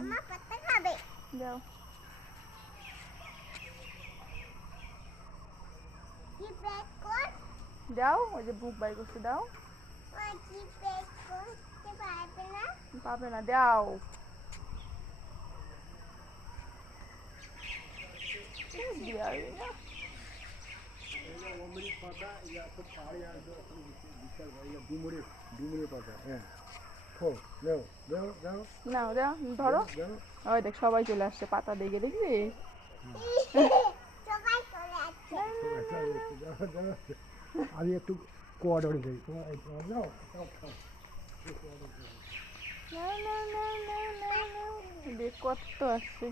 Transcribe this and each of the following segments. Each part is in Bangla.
আমার পাতা খাবে দাও কি পেট কর দাও ওই যে বুক বাই করছে দাও ওই কি পেট করতে পারবে না পাবে না দাও দিয়াই না অমৃত পাতা ইয়া তো পাড়ে আসবে ওখানে বিশাল ভাই ডুমুরের পাতা হ্যাঁ খো দাও দাও দাও নাও দাও ধরো দাও ওই দেখ সবাই চলে আসছে পাতা দেখে দেখবি সবাই চলে আসছে দাও দাও আমি একটু কোয়ার্ডারে যাই তোমার নাও খাও খাও দেখ কত আসছে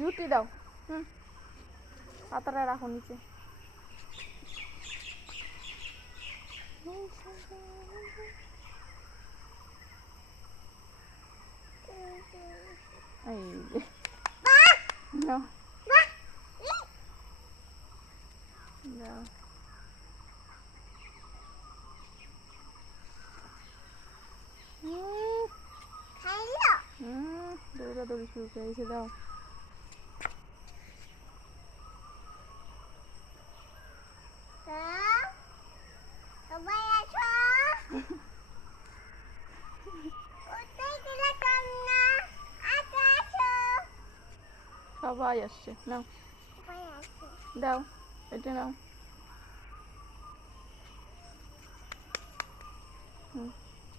রুটি দাও পাতাটা রাখো নিচে এই যে নাও দাও খাইলো দৌড়াদৌড়ি শুরু করেছে দাও সবাই আসো কোথায় গেলে কান্না আসো আসো সবাই আসছে নাও সবাই আসো দাও এটা নাও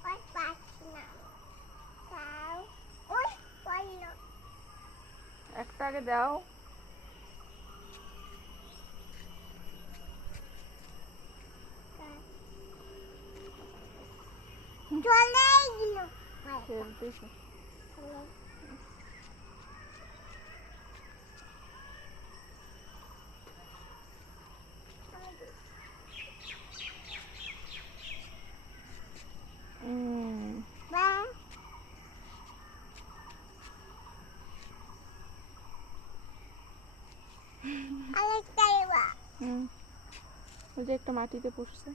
ওই পাচ্ছি না দাও ওই পড়লো একটা আগে দাও চলে গেল খেলতেছে বা আরেকটাই বা ওই যে একটা মাটিতে পড়ছে